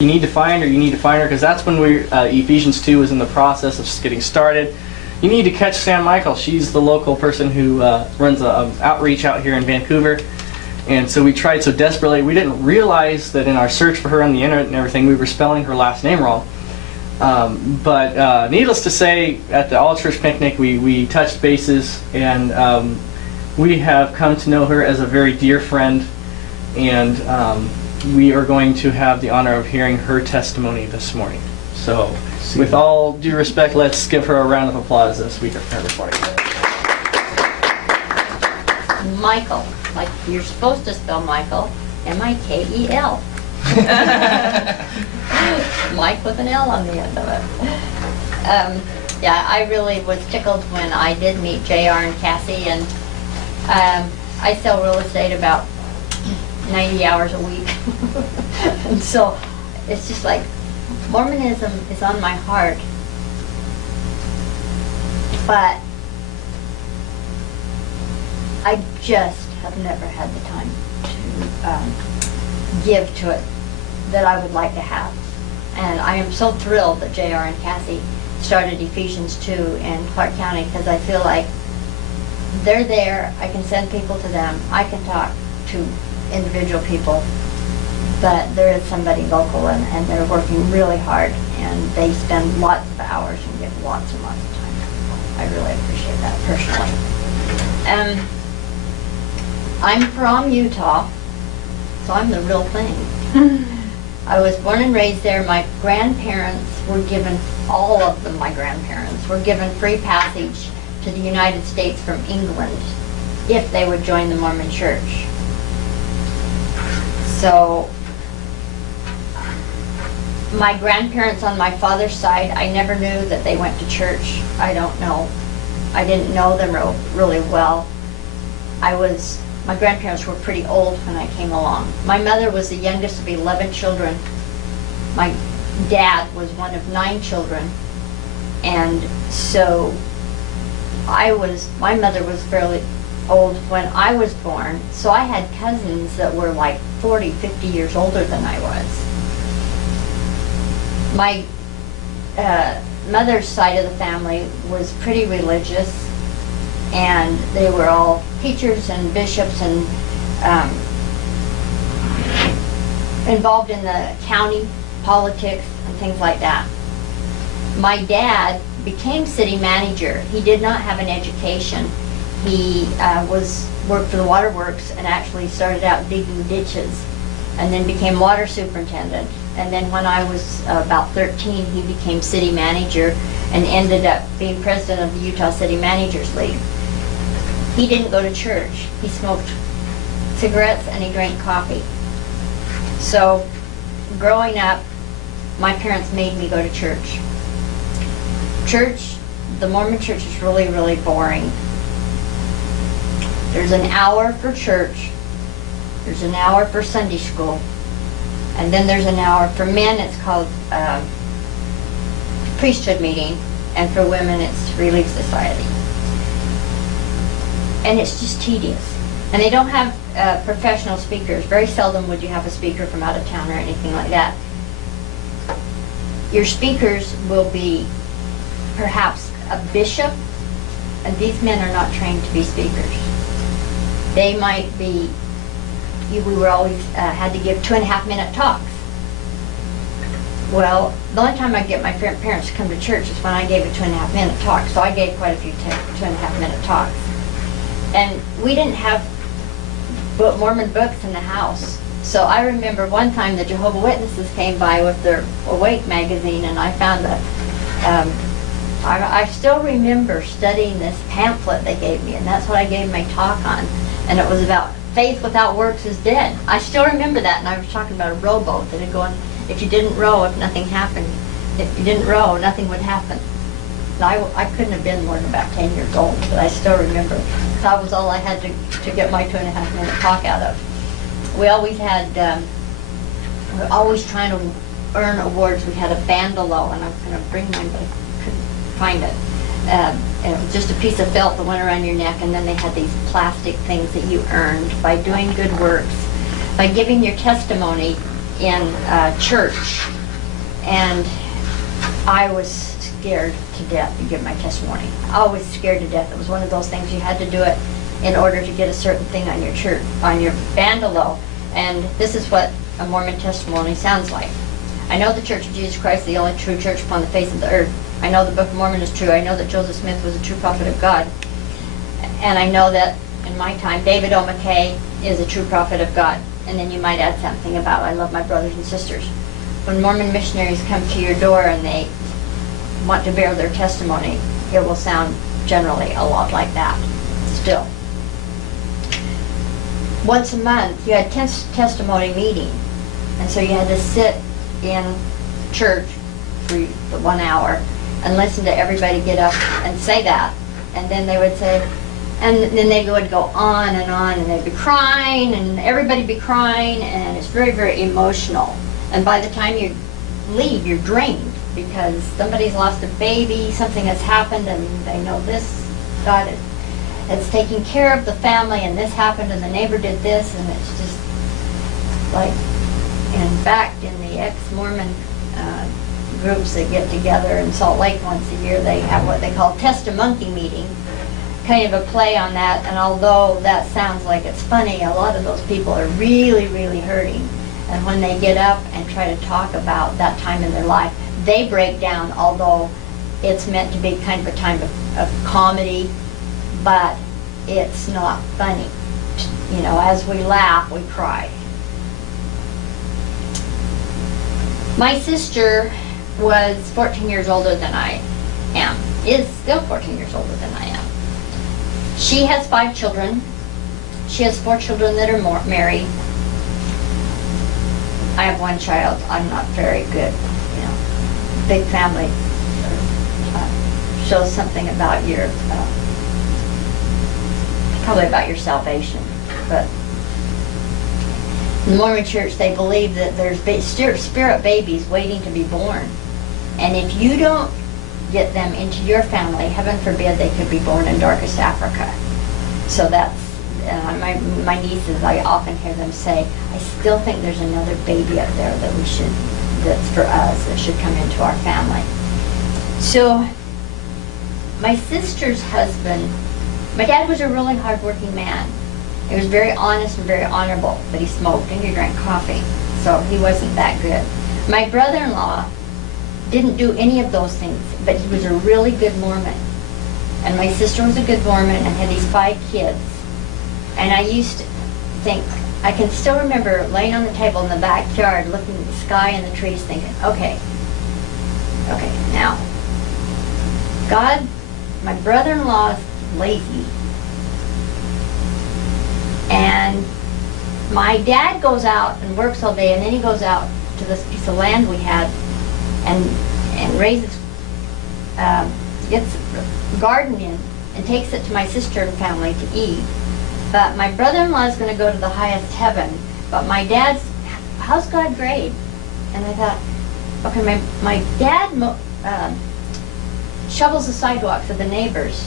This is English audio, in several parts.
You need to find her, because that's when Ephesians 2 was in the process of just getting started. You need to catch Sam Michael. She's the local person who runs an outreach out here in Vancouver. And so we tried so desperately. We didn't realize that in our search for her on the internet and everything, we were spelling her last name wrong. But needless to say, at the all-church picnic, we touched bases, and we have come to know her as a very dear friend, and we are going to have the honor of hearing her testimony this morning. So, with all due respect, let's give her a round of applause as we prepare this morning. Michael, like you're supposed to spell Michael, M-I-K-E-L. Mike with an L on the end of it. Yeah, I really was tickled when I did meet JR and Cassie, and I sell real estate about 90 hours a week. And so it's just like Mormonism is on my heart, but I just have never had the time to give to it that I would like to have. And I am so thrilled that JR and Cassie started Ephesians 2 in Clark County, because I feel like they're there, I can send people to them, I can talk to individual people, but there is somebody local, and they're working really hard, and they spend lots of hours and give lots and lots of time. I really appreciate that personally. I'm from Utah, so I'm the real thing. I was born and raised there. My grandparents were given, all of them, my grandparents, were given free passage to the United States from England if they would join the Mormon Church. So, my grandparents on my father's side, I never knew that they went to church. I don't know. I didn't know them really well. My grandparents were pretty old when I came along. My mother was the youngest of 11 children. My dad was one of 9 children. And so my mother was fairly old when I was born. So I had cousins that were like 40, 50 years older than I was. My mother's side of the family was pretty religious, and they were all teachers and bishops and involved in the county politics and things like that. My dad became city manager. He did not have an education. He worked for the waterworks and actually started out digging ditches, and then became water superintendent. And then when I was about 13, he became city manager and ended up being president of the Utah City Managers League. He didn't go to church. He smoked cigarettes and he drank coffee. So growing up, my parents made me go to church. The Mormon church is really, really boring. There's an hour for church, there's an hour for Sunday school, and then there's an hour for men. It's called priesthood meeting, and for women it's Relief Society. And it's just tedious. And they don't have professional speakers. Very seldom would you have a speaker from out of town or anything like that. Your speakers will be perhaps a bishop, and these men are not trained to be speakers. They might be, we were always had to give 2.5-minute talks. Well, the only time I get my parents to come to church is when I gave a 2.5-minute talk, so I gave quite a few 2.5-minute talks. And we didn't have Mormon books in the house. So I remember one time the Jehovah's Witnesses came by with their Awake magazine, and I found I still remember studying this pamphlet they gave me, and that's what I gave my talk on. And it was about faith without works is dead. I still remember that, and I was talking about a rowboat that had gone, if you didn't row, if nothing happened. If you didn't row, nothing would happen. And I couldn't have been more than about 10 years old, but I still remember. That was all I had to get my 2.5-minute talk out of. We always had, we were always trying to earn awards. We had a bandolo, and I'm going to bring mine, but I couldn't find it. And it was just a piece of felt that went around your neck, and then they had these plastic things that you earned by doing good works, by giving your testimony in church, and I was scared to death to give my testimony. I was scared to death. It was one of those things you had to do it in order to get a certain thing on your church, on your bandolo. And this is what a Mormon testimony sounds like. I know the Church of Jesus Christ, the only true church upon the face of the earth. I know the Book of Mormon is true. I know that Joseph Smith was a true prophet of God. And I know that in my time, David O. McKay is a true prophet of God. And then you might add something about, I love my brothers and sisters. When Mormon missionaries come to your door and they want to bear their testimony, it will sound generally a lot like that still. Once a month, you had testimony meeting. And so you had to sit in church for the 1 hour and listen to everybody get up and say that. And then they would say, and then they would go on, and they'd be crying, and everybody be crying, and it's very, very emotional. And by the time you leave, you're drained because somebody's lost a baby, something has happened, and they know this, God has taken care of the family, and this happened, and the neighbor did this, and it's just like, in fact, in the ex-Mormon groups that get together in Salt Lake once a year, they have what they call Test-a-Monkey meeting, kind of a play on that. And although that sounds like it's funny, a lot of those people are really, really hurting. And when they get up and try to talk about that time in their life, they break down, although it's meant to be kind of a time of comedy, but it's not funny. You know, as we laugh, we cry. My sister was 14 years older than I am, is still 14 years older than I am. She has 5 children. She has 4 children that are married. I have 1 child. I'm not very good, you know. Big family shows something about your, probably about your salvation. But in the Mormon Church, they believe that there's spirit babies waiting to be born. And if you don't get them into your family, heaven forbid they could be born in darkest Africa. So that's, my nieces, I often hear them say, I still think there's another baby up there that that's for us, that should come into our family. So my sister's husband, my dad was a really hardworking man. He was very honest and very honorable, but he smoked and he drank coffee, so he wasn't that good. My brother-in-law didn't do any of those things, but he was a really good Mormon. And my sister was a good Mormon and had these 5 kids. And I used to think, I can still remember laying on the table in the backyard looking at the sky and the trees thinking, okay, now, God, my brother-in-law's lazy. And my dad goes out and works all day, and then he goes out to this piece of land we had and raises, gets a garden in and takes it to my sister and family to eat. But my brother-in-law is going to go to the highest heaven. But my dad's, how's God grade? And I thought, okay, my dad shovels the sidewalks of the neighbors.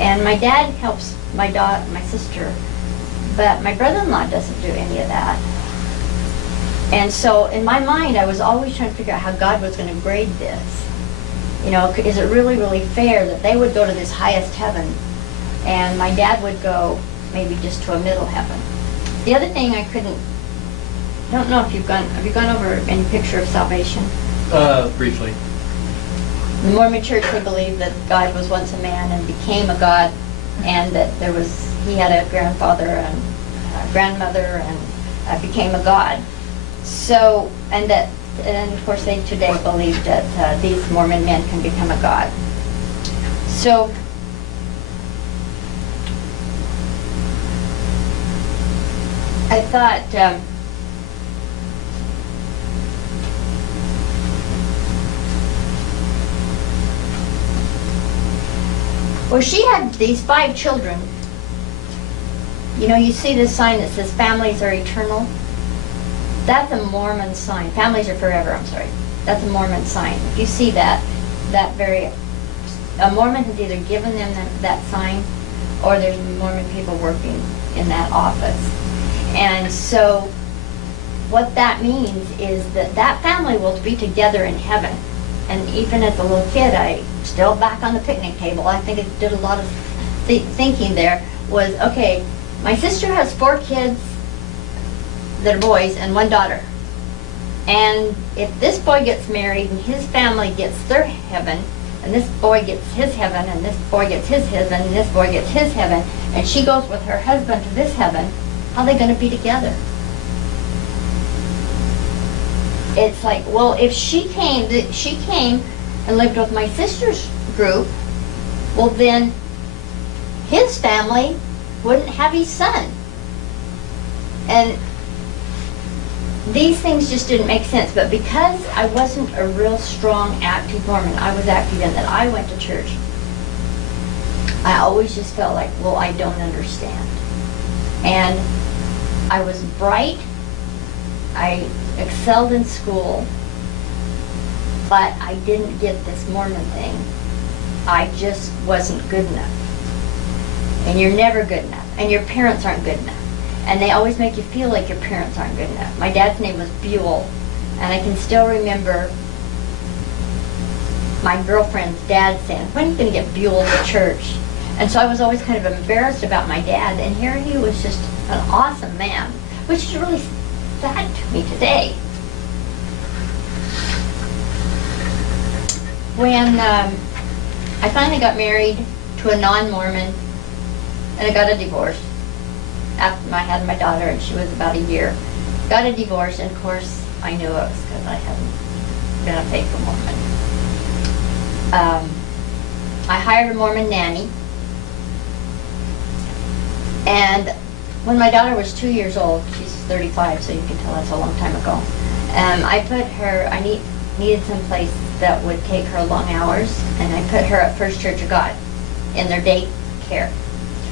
And my dad helps my sister. But my brother-in-law doesn't do any of that. And so in my mind, I was always trying to figure out how God was going to grade this. You know, is it really, really fair that they would go to this highest heaven and my dad would go maybe just to a middle heaven? The other thing I don't know if have you gone over any picture of salvation? Briefly. In the Mormon Church, they believe that God was once a man and became a God, and that he had a grandfather and a grandmother and became a God. So, and of course they today believe that these Mormon men can become a God. So, I thought, well, she had these 5 children. You know, you see this sign that says families are eternal. That's a Mormon sign. Families are forever, I'm sorry. That's a Mormon sign. If you see that a Mormon has either given them that sign, or there's Mormon people working in that office. And so what that means is that that family will be together in heaven. And even as a little kid, I still back on the picnic table. I think it did a lot of thinking there. Was okay. My sister has 4 kids that are boys and 1 daughter. And if this boy gets married and his family gets their heaven, and this boy gets his heaven, and this boy gets his heaven, and this boy gets his heaven, and she goes with her husband to this heaven, how are they going to be together? It's like, well, if she came and lived with my sister's group, well then his family wouldn't have his son. And these things just didn't make sense. But because I wasn't a real strong, active Mormon, I was active in that I went to church, I always just felt like, well, I don't understand. And I was bright, I excelled in school, but I didn't get this Mormon thing. I just wasn't good enough. And you're never good enough. And your parents aren't good enough. And they always make you feel like your parents aren't good enough. My dad's name was Buell, and I can still remember my girlfriend's dad saying, when are you going to get Buell to church? And so I was always kind of embarrassed about my dad, and here he was just an awesome man, which is really sad to me today. When I finally got married to a non-Mormon, and I got a divorce after I had my daughter, and she was about a year. Got a divorce, and of course I knew it was because I hadn't been a faithful Mormon. I hired a Mormon nanny, and when my daughter was 2 years old, she's 35, so you can tell that's a long time ago. I put her, needed some place that would take her long hours, and I put her at First Church of God in their daycare,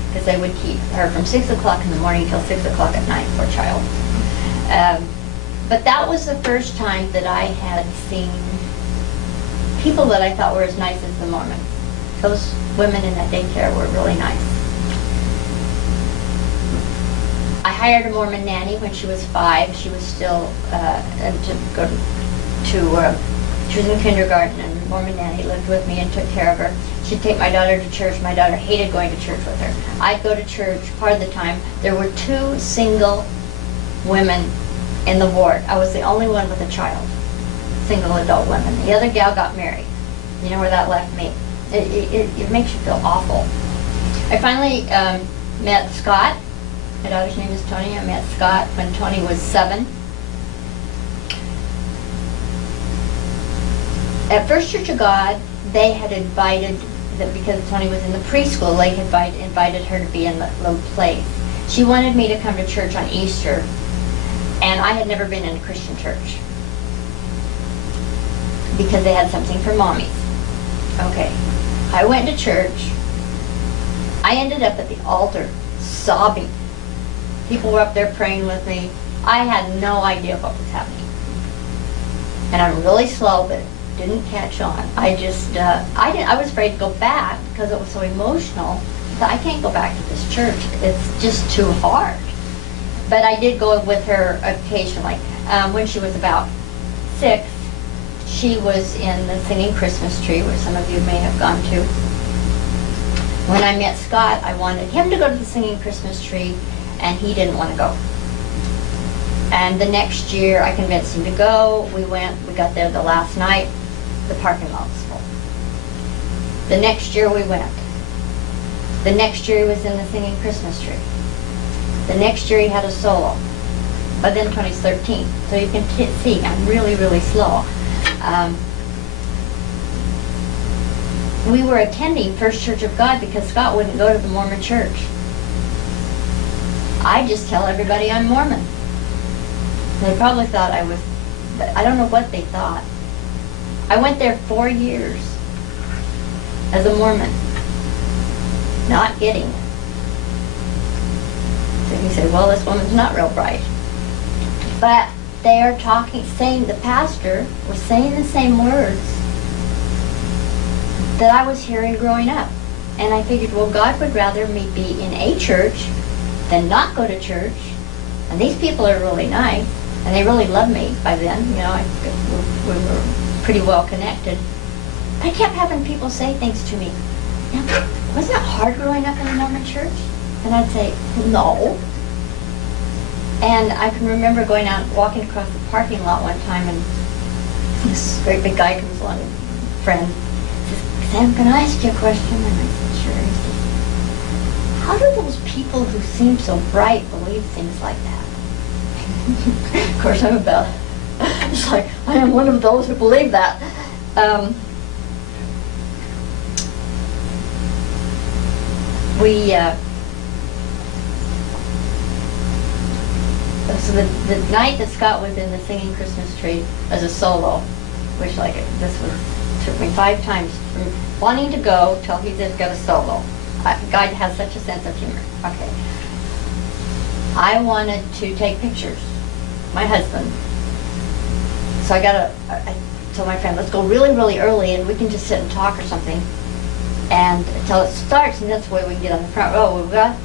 because they would keep her from 6 o'clock in the morning till 6 o'clock at night, poor child. But that was the first time that I had seen people that I thought were as nice as the Mormons. Those women in that daycare were really nice. I hired a Mormon nanny when she was 5. She was still she was in kindergarten, and the Mormon nanny lived with me and took care of her. She'd take my daughter to church. My daughter hated going to church with her. I'd go to church part of the time. There were 2 single women in the ward. I was the only one with a child, single adult women. The other gal got married. You know where that left me? It makes you feel awful. I finally met Scott. My daughter's name is Tony. I met Scott when Tony was 7. At First Church of God, they had invited, because Tony was in the preschool, they had invited her to be in the little place. She wanted me to come to church on Easter, and I had never been in a Christian church because they had something for mommies. Okay, I went to church. I ended up at the altar sobbing. People were up there praying with me. I had no idea what was happening. And I'm really slow, but it didn't catch on. I was afraid to go back because it was so emotional. I can't go back to this church. It's just too hard. But I did go with her occasionally. When she was about 6, she was in the Singing Christmas Tree, where some of you may have gone to. When I met Scott, I wanted him to go to the Singing Christmas Tree, and he didn't want to go. And the next year, I convinced him to go. We went, we got there the last night. The parking lot was full. The next year we went. The next year he was in the Singing Christmas Tree. The next year he had a solo. By then Tony's 13, so you can see I'm really, really slow. We were attending First Church of God because Scott wouldn't go to the Mormon church. I just tell everybody I'm Mormon. They probably thought I was, I don't know what they thought. I went there 4 years as a Mormon, not getting it. So he said, well, this woman's not real bright. But they are saying, the pastor was saying the same words that I was hearing growing up. And I figured, well, God would rather me be in a church than not go to church. And these people are really nice. And they really loved me by then, you know, we were pretty well connected. But I kept having people say things to me. Now, wasn't that hard growing up in the Mormon church? And I'd say, no. And I can remember going out, walking across the parking lot one time, and this great big guy comes along, a friend, says, Sam, can I ask you a question? And I said, sure. He says, how do those people who seem so bright believe things like that? Of course, I'm about, it's like, I am one of those who believe that. So the night that Scott was in the Singing Christmas Tree as a solo, which took me 5 times from wanting to go till he just got a solo. God has such a sense of humor. Okay. I wanted to take pictures, my husband. So I told my friend, let's go really, really early and we can just sit and talk or something. And until it starts, and that's the way we can get on the front row. We got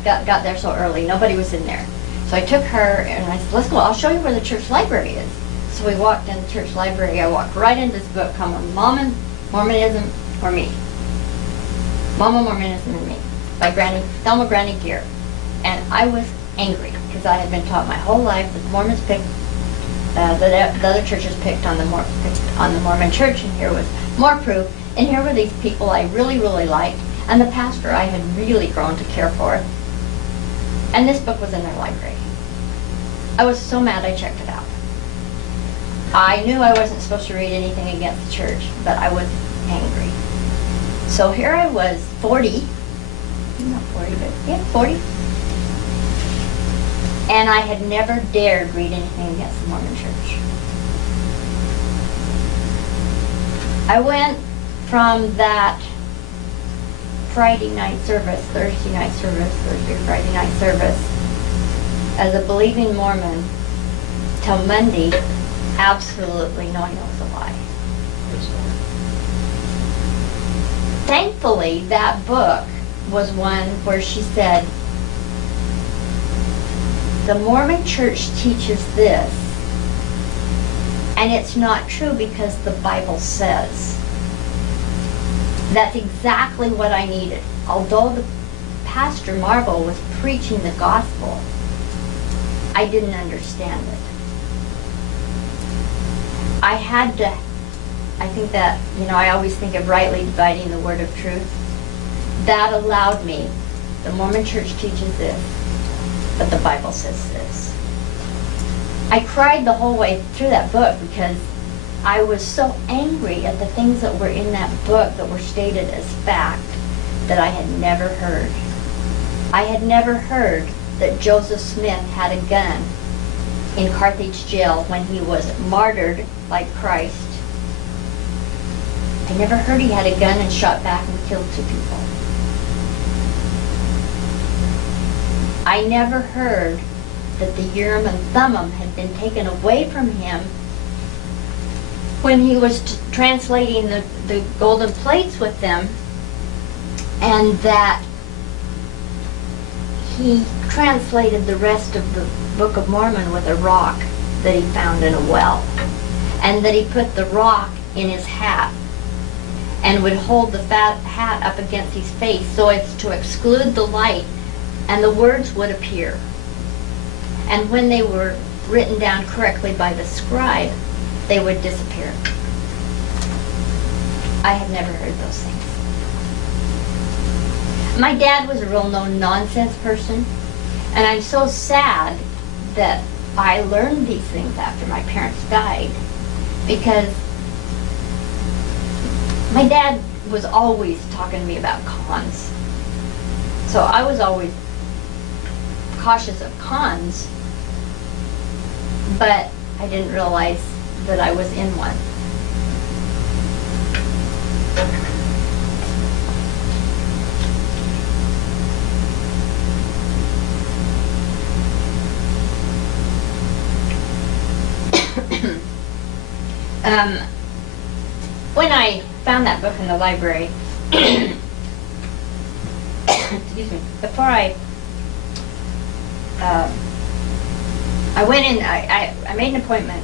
there so early, nobody was in there. So I took her and I said, let's go, I'll show you where the church library is. So we walked in the church library. I walked right into this book called Mormonism or Me. Mama, Mormonism and Me by Thelma Granny Gear. And I was angry because I had been taught my whole life that the Mormons picked, the other churches picked on the Mormon church, and here was more proof. And here were these people I really, really liked, and the pastor I had really grown to care for. And this book was in their library. I was so mad I checked it out. I knew I wasn't supposed to read anything against the church, but I was angry. So here I was, 40, not 40, but yeah, 40. And I had never dared read anything against the Mormon church. I went from that Friday night service, Thursday night service, Thursday or Friday night service, as a believing Mormon, till Monday, absolutely knowing it was a lie. Thankfully, that book was one where she said, the Mormon church teaches this, and it's not true because the Bible says. That's exactly what I needed. Although the Pastor Marvel was preaching the gospel, I didn't understand it. I think that, I always think of rightly dividing the word of truth. That allowed me, the Mormon church teaches this, but the Bible says this. I cried the whole way through that book because I was so angry at the things that were in that book that were stated as fact that I had never heard. I had never heard that Joseph Smith had a gun in Carthage jail when he was martyred like Christ. I never heard he had a gun and shot back and killed 2 people. I never heard that the Urim and Thummim had been taken away from him when he was translating the golden plates with them, and that he translated the rest of the Book of Mormon with a rock that he found in a well, and that he put the rock in his hat and would hold the hat up against his face so as to exclude the light, and the words would appear. And when they were written down correctly by the scribe, they would disappear. I had never heard those things. My dad was a real no-nonsense person, and I'm so sad that I learned these things after my parents died, because my dad was always talking to me about cons. So I was always cautious of cons, but I didn't realize that I was in one. When I found that book in the library, excuse me, before I I went in, I made an appointment.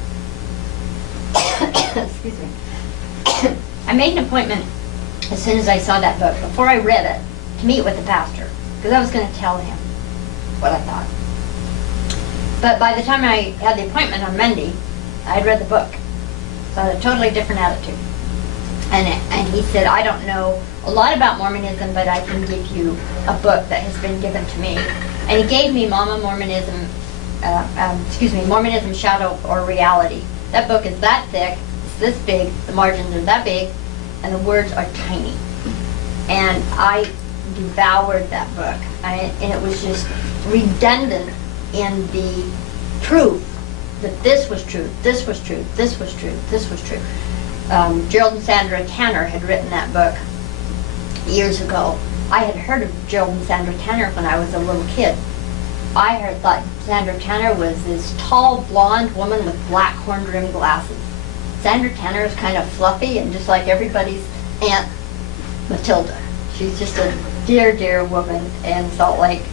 Excuse me. I made an appointment as soon as I saw that book, before I read it, to meet with the pastor, because I was going to tell him what I thought. But by the time I had the appointment on Monday, I had read the book. So I had a totally different attitude. And he said, I don't know a lot about Mormonism, but I can give you a book that has been given to me. And he gave me Mormonism, Shadow or Reality. That book is that thick, it's this big, the margins are that big, and the words are tiny. And I devoured that book. And it was just redundant in the truth that this was true, this was true, this was true, this was true. Gerald and Sandra Tanner had written that book years ago. I had heard of Gerald and Sandra Tanner when I was a little kid. I thought Sandra Tanner was this tall, blonde woman with black horn-rimmed glasses. Sandra Tanner is kind of fluffy and just like everybody's Aunt Matilda. She's just a dear, dear woman in Salt Lake.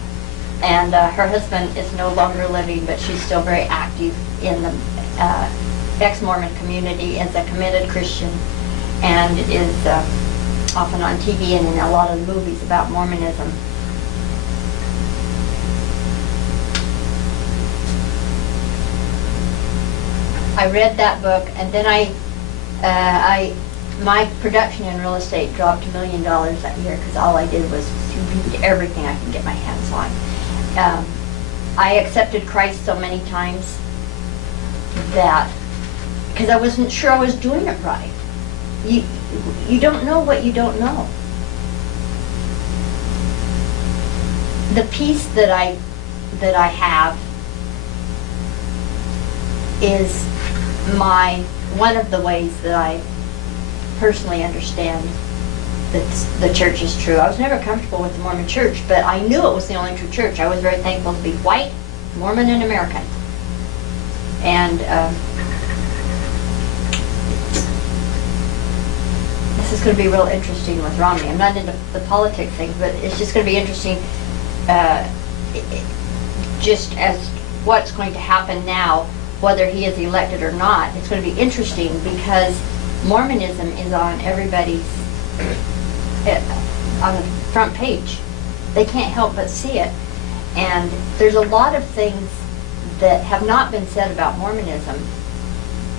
And her husband is no longer living, but she's still very active in the ex-Mormon community as a committed Christian, and is often on TV and in a lot of movies about Mormonism. I read that book, and then my production in real estate dropped $1 million that year because all I did was to read everything I could get my hands on. I accepted Christ so many times that, because I wasn't sure I was doing it right. You don't know what you don't know. The peace that I have is one of the ways that I personally understand that the church is true. I was never comfortable with the Mormon church, but I knew it was the only true church. I was very thankful to be white, Mormon, and American. And this is going to be real interesting with Romney. I'm not into the politics things, but it's just going to be interesting just as what's going to happen now, whether he is elected or not. It's going to be interesting because Mormonism is on everybody's on the front page. They can't help but see it. And there's a lot of things that have not been said about Mormonism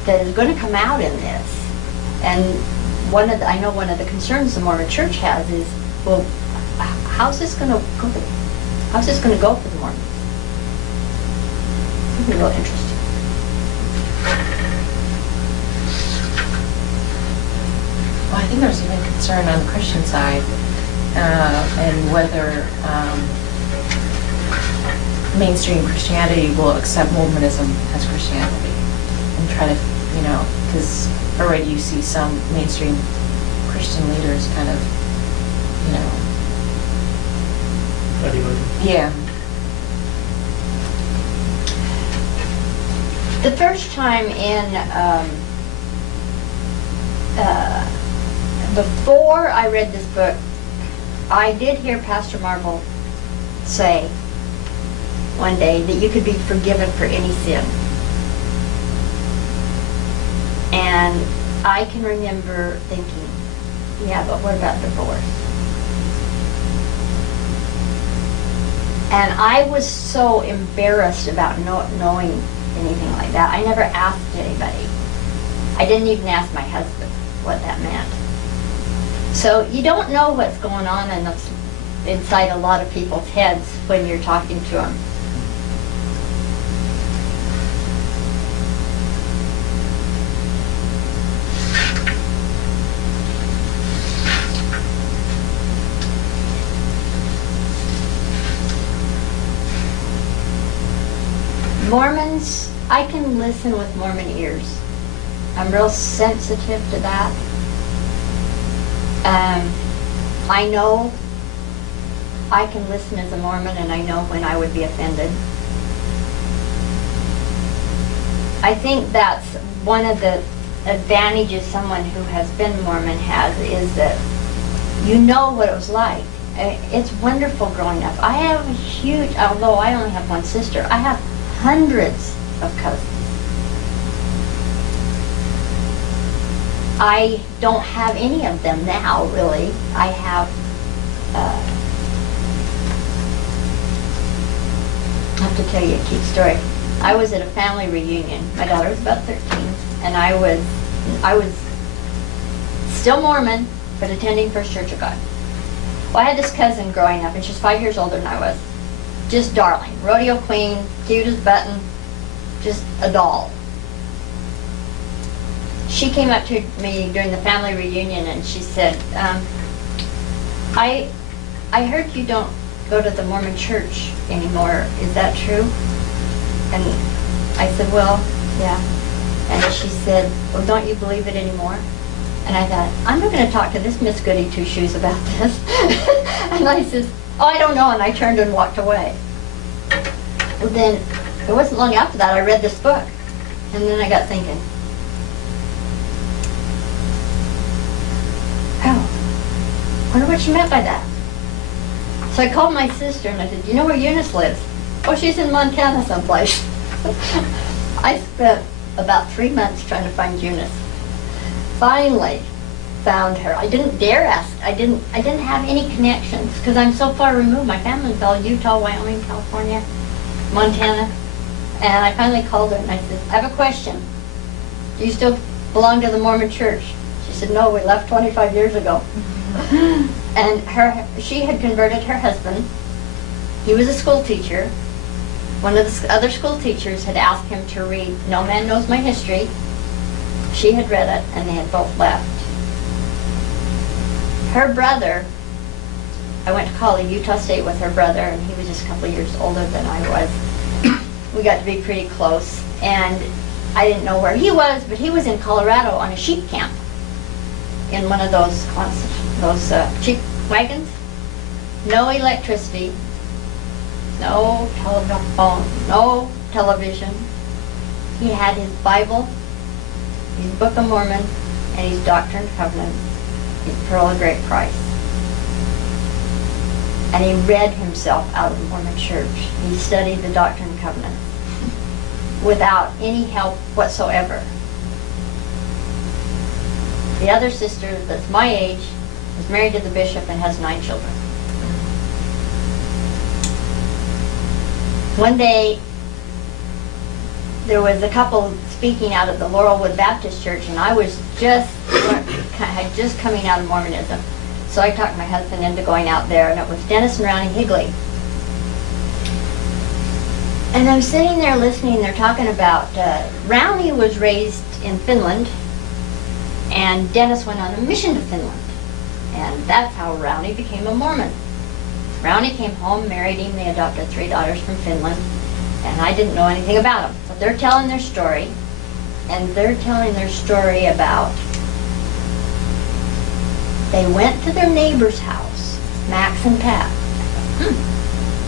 that is going to come out in this. And I know one of the concerns the Mormon Church has is, well, how's this going to go? How's this going to go for the Mormons? It'll be real interesting. Well, I think there's even concern on the Christian side, and whether mainstream Christianity will accept Mormonism as Christianity and try to, because already you see some mainstream Christian leaders kind of, yeah. The first time before I read this book, I did hear Pastor Marvel say one day that you could be forgiven for any sin. And I can remember thinking, yeah, but what about divorce? And I was so embarrassed about not knowing anything like that. I never asked anybody. I didn't even ask my husband what that meant. So you don't know what's going on inside a lot of people's heads when you're talking to them. Mormons, I can listen with Mormon ears. I'm real sensitive to that. I know I can listen as a Mormon, and I know when I would be offended. I think that's one of the advantages someone who has been Mormon has, is that you know what it was like. It's wonderful growing up. I have a huge, although I only have one sister, I have hundreds of cousins. I don't have any of them now, really. I have, I have to tell you a cute story. I was at a family reunion. My daughter was about 13, and I was still Mormon, but attending First Church of God. Well, I had this cousin growing up, and she's 5 years older than I was. Just darling, rodeo queen, cute as button, just a doll. She came up to me during the family reunion and she said, I heard you don't go to the Mormon church anymore. Is that true? And I said, well, yeah. And she said, well, don't you believe it anymore? And I thought, I'm not going to talk to this Miss Goody Two Shoes about this. And I said, oh, I don't know. And I turned and walked away. And then it wasn't long after that I read this book. And then I got thinking, oh, wonder what she meant by that. So I called my sister and I said, do you know where Eunice lives? Oh, she's in Montana someplace. I spent about 3 months trying to find Eunice. Finally found her. I didn't dare ask. I didn't have any connections because I'm so far removed. My family's all Utah, Wyoming, California, Montana. And I finally called her and I said, I have a question. Do you still belong to the Mormon church? She said, no, we left 25 years ago. And she had converted her husband. He was a school teacher. One of the other school teachers had asked him to read No Man Knows My History. She had read it, and they had both left. Her brother, I went to college, Utah State, with her brother, and he was just a couple of years older than I was. We got to be pretty close, and I didn't know where he was, but he was in Colorado on a sheep camp in one of those sheep wagons. No electricity, no telephone, no television. He had his Bible, his Book of Mormon, and his Doctrine and Covenants, his Pearl of Great Price. And he read himself out of the Mormon church. He studied the Doctrine and Covenants without any help whatsoever. The other sister that's my age is married to the bishop and has 9 children. One day, there was a couple speaking out at the Laurelwood Baptist Church, and I was had just coming out of Mormonism. So I talked my husband into going out there, and it was Dennis and Ronnie Higley. And I'm sitting there listening, they're talking about, Rowney was raised in Finland, and Dennis went on a mission to Finland. And that's how Rowney became a Mormon. Rowney came home, married him, they adopted 3 daughters from Finland, and I didn't know anything about them. But they're telling their story, and they're telling their story about they went to their neighbor's house, Max and Pat.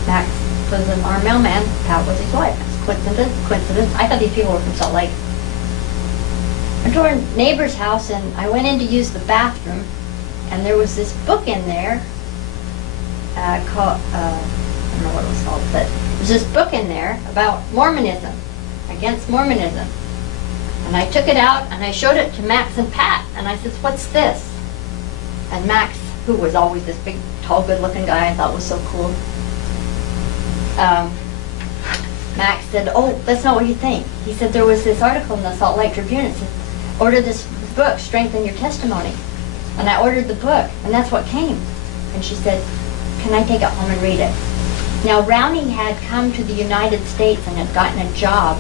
Max was our mailman, Pat was his wife. Coincidence. I thought these people were from Salt Lake. I went to our neighbor's house and I went in to use the bathroom, and there was this book in there called, I don't know what it was called, but there was this book in there about Mormonism, against Mormonism. And I took it out and I showed it to Max and Pat, and I said, what's this? And Max, who was always this big, tall, good-looking guy I thought was so cool, Max said, oh, that's not what you think. He said there was this article in the Salt Lake Tribune. It said, order this book, Strengthen Your Testimony. And I ordered the book, and that's what came. And she said, can I take it home and read it? Now, Rowney had come to the United States and had gotten a job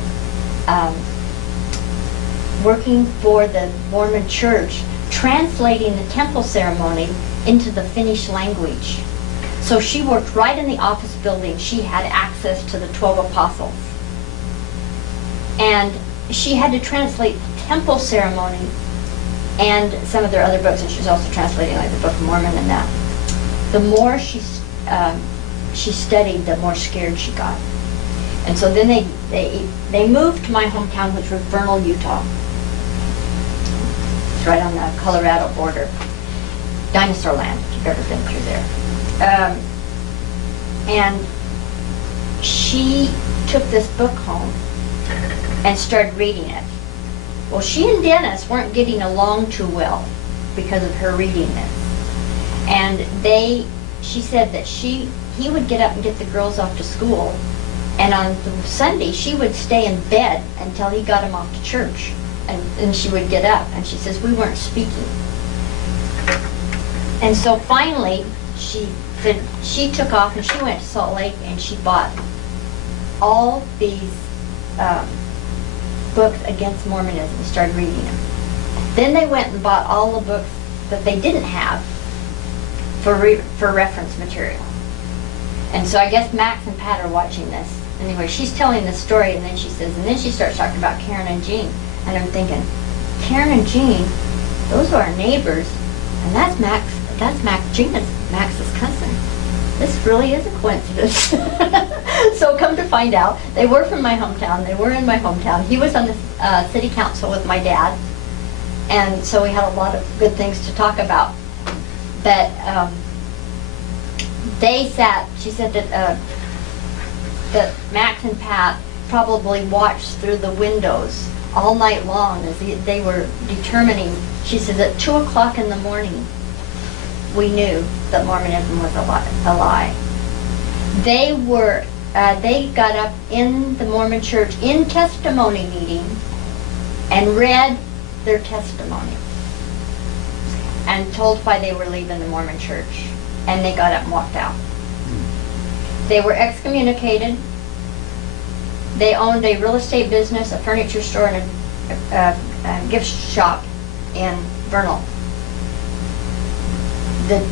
working for the Mormon church, translating the temple ceremony into the Finnish language. So she worked right in the office building. She had access to the 12 apostles. And she had to translate the temple ceremony and some of their other books, and she was also translating like the Book of Mormon and that. The more she studied, the more scared she got. And so then they moved to my hometown, which was Vernal, Utah. It's right on the Colorado border. Dinosaur land, if you've ever been through there. And she took this book home, and started reading it. Well, she and Dennis weren't getting along too well because of her reading this. And she said that he would get up and get the girls off to school, and on Sunday she would stay in bed until he got them off to church, and she would get up, and she says we weren't speaking. And so finally she said she took off and she went to Salt Lake and she bought all these books against Mormonism and started reading them. Then they went and bought all the books that they didn't have for reference material. And so I guess Max and Pat are watching this. Anyway, she's telling this story, and then she says, and then she starts talking about Karen and Jean. And I'm thinking, Karen and Jean, those are our neighbors, and that's Max's cousin. This really is a coincidence. So come to find out, they were from my hometown. They were in my hometown. He was on the city council with my dad, and so we had a lot of good things to talk about. But they sat, she said that Max and Pat probably watched through the windows all night long as they were determining. She said at 2 o'clock in the morning, we knew that Mormonism was a lie. They got up in the Mormon church in testimony meeting and read their testimony and told why they were leaving the Mormon church, and they got up and walked out. They were excommunicated. They owned a real estate business, a furniture store, and a gift shop in Vernal. The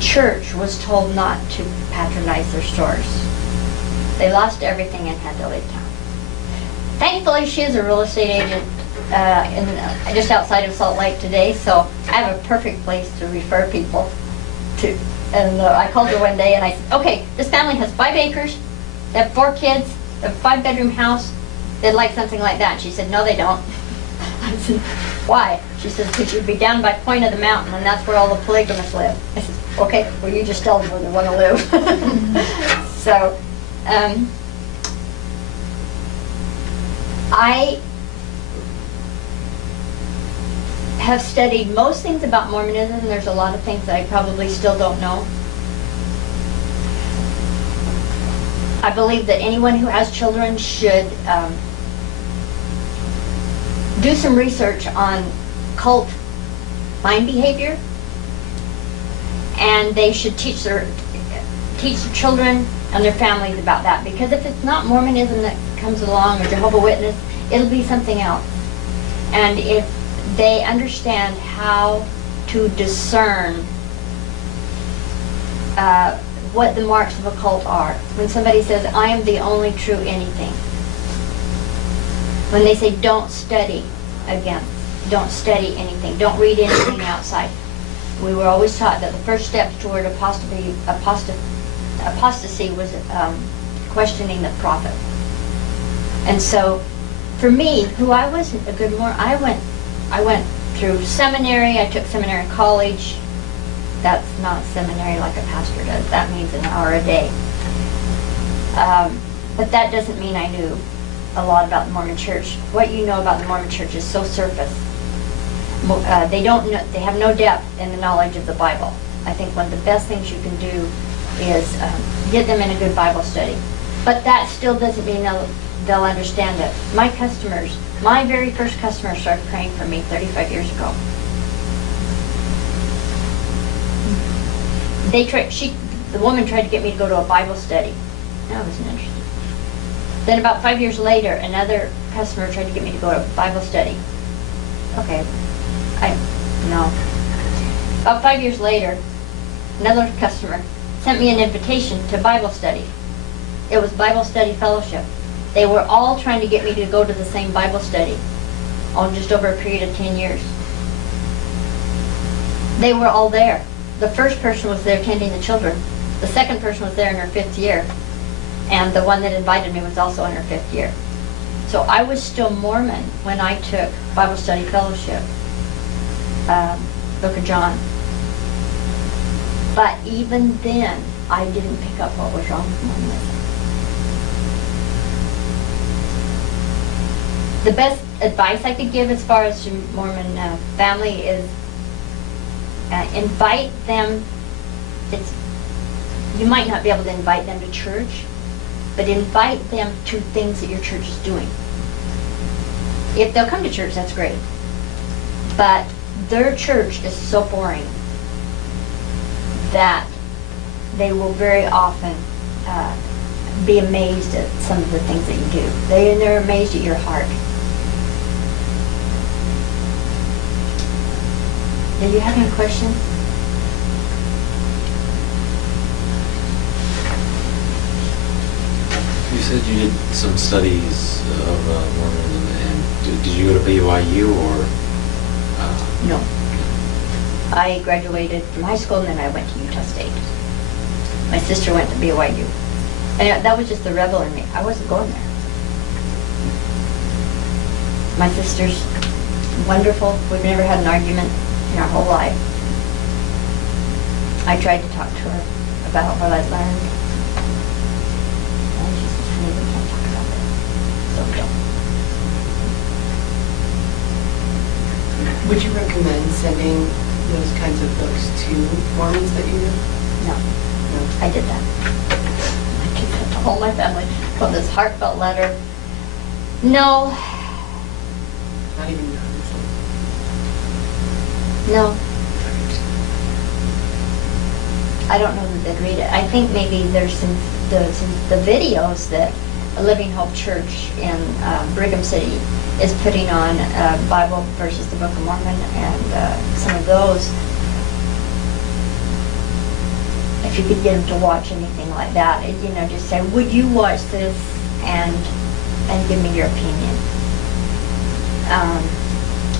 church was told not to patronize their stores. They lost everything and had to leave town. Thankfully, she is a real estate agent just outside of Salt Lake today, so I have a perfect place to refer people to. And I called her one day and I said, okay, this family has 5 acres, they have 4 kids, they have a 5-bedroom house, they'd like something like that. And she said, no, they don't. I said, why? She says, because you'd be down by Point of the Mountain, and that's where all the polygamists live. I said, okay, well, you just tell them where they want to live. So, I have studied most things about Mormonism, and there's a lot of things that I probably still don't know. I believe that anyone who has children should do some research on cult mind behavior, and they should teach their children and their families about that, because if it's not Mormonism that comes along, or Jehovah's Witness, it'll be something else. And if they understand how to discern what the marks of a cult are. When somebody says, I am the only true anything. When they say, don't study again. Don't study anything. Don't read anything outside. We were always taught that the first step toward apostasy was questioning the prophet. And so, for me, who I wasn't a good Mormon, I went through seminary. I took seminary in college. That's not seminary like a pastor does. That means an hour a day. But that doesn't mean I knew a lot about the Mormon Church. What you know about the Mormon Church is so surface. They have no depth in the knowledge of the Bible. I think one of the best things you can do is get them in a good Bible study. But that still doesn't mean they'll understand it. My very first customers started praying for me 35 years ago. The woman tried to get me to go to a Bible study. I wasn't interested. Then about 5 years later, another customer tried to get me to go to a Bible study. Okay, no. About 5 years later, another customer sent me an invitation to Bible study. It was Bible Study Fellowship. They were all trying to get me to go to the same Bible study, just over a period of 10 years. They were all there. The first person was there tending the children. The second person was there in her 5th year. And the one that invited me was also in her 5th year. So I was still Mormon when I took Bible Study Fellowship, Book of John. But even then, I didn't pick up what was wrong with Mormonism. The best advice I could give as far as the Mormon family is invite them. You might not be able to invite them to church, but invite them to things that your church is doing. If they'll come to church, that's great. But their church is so boring that they will very often be amazed at some of the things that you do. They're amazed at your heart. Do you have any questions? You said you did some studies of Mormonism, and did you go to BYU or? No. I graduated from high school and then I went to Utah State. My sister went to BYU. And that was just the rebel in me. I wasn't going there. My sister's wonderful. We've never had an argument in our whole life. I tried to talk to her about what I'd learned. And she said, honey, we can't talk about this. So we don't. Would you recommend sending those kinds of books to Mormons that you know? No. No. I did that. I did that to all my family. Wrote this heartfelt letter. No. Not even your No. I don't know that they'd read it. I think maybe there's some the videos that a Living Hope Church in Brigham City is putting on Bible versus the Book of Mormon, and some of those. If you could get them to watch anything like that, just say, would you watch this and give me your opinion.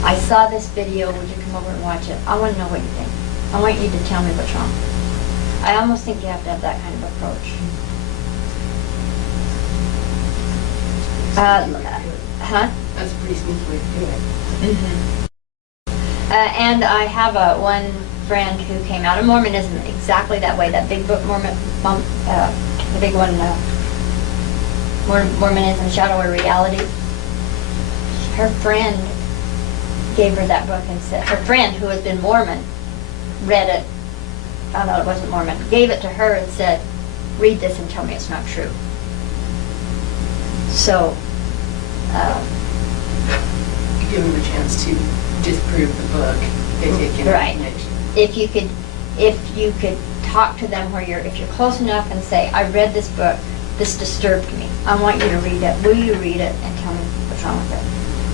I saw this video, would you come over and watch it? I want to know what you think. I want you to tell me what's wrong. I almost think you have to have that kind of approach. Huh? That's a pretty sneaky way to do it. Mm-hmm. And I have one friend who came out of Mormonism exactly that way. That big book, the big one, Mormonism, Shadow or Reality. Her friend gave her that book and said, her friend who has been Mormon read it, found out it wasn't Mormon, gave it to her and said, read this and tell me it's not true. So, You give them a chance to disprove the book. They take in right. information. If you could talk to them if you're close enough and say, I read this book, this disturbed me. I want you to read it. Will you read it and tell me what's wrong with it?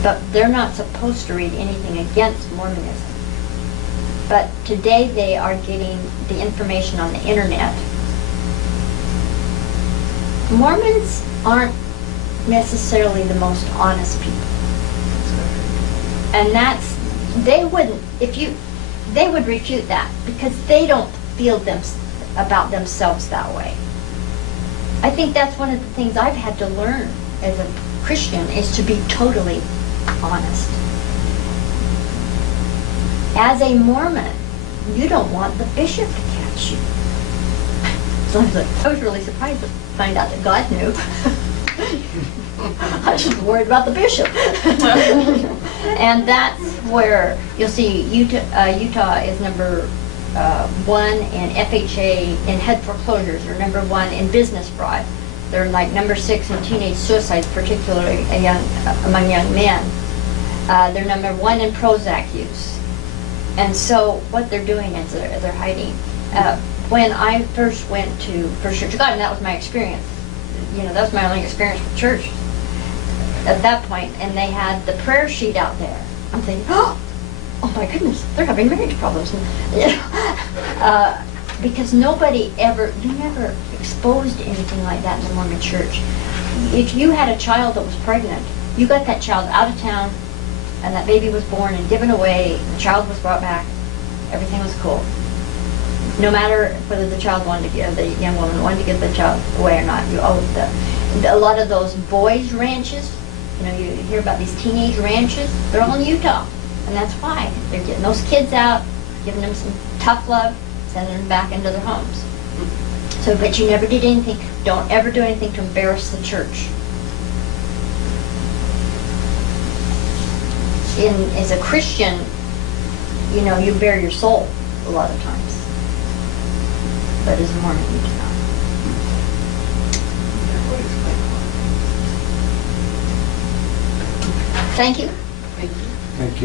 But they're not supposed to read anything against Mormonism. But today they are getting the information on the internet. Mormons aren't necessarily the most honest people. And they would refute that because they don't feel about themselves that way. I think that's one of the things I've had to learn as a Christian is to be totally honest. As a Mormon, you don't want the bishop to catch you. So I was really surprised to find out that God knew. I was just worried about the bishop. And that's where you'll see Utah is number 1 in FHA in head foreclosures, or number 1 in business fraud. They're like number 6 in teenage suicides, particularly among young men. They're number 1 in Prozac use. And so what they're doing is they're hiding. When I first went to First Church of God, and that was my experience, that was my only experience with church at that point, and they had the prayer sheet out there. I'm thinking, oh my goodness, they're having marriage problems. Because you never exposed anything like that in the Mormon church. If you had a child that was pregnant, you got that child out of town, and that baby was born and given away, the child was brought back, everything was cool. No matter whether the young woman wanted to give the child away or not. A lot of those boys' ranches, you hear about these teenage ranches, they're all in Utah. And that's why. They're getting those kids out, giving them some tough love, sending them back into their homes. So, but you never did anything, don't ever do anything to embarrass the church. as a Christian, you know, you bear your soul a lot of times. But as a Mormon, you do not. That would explain a lot. Thank you. Thank you. Thank you.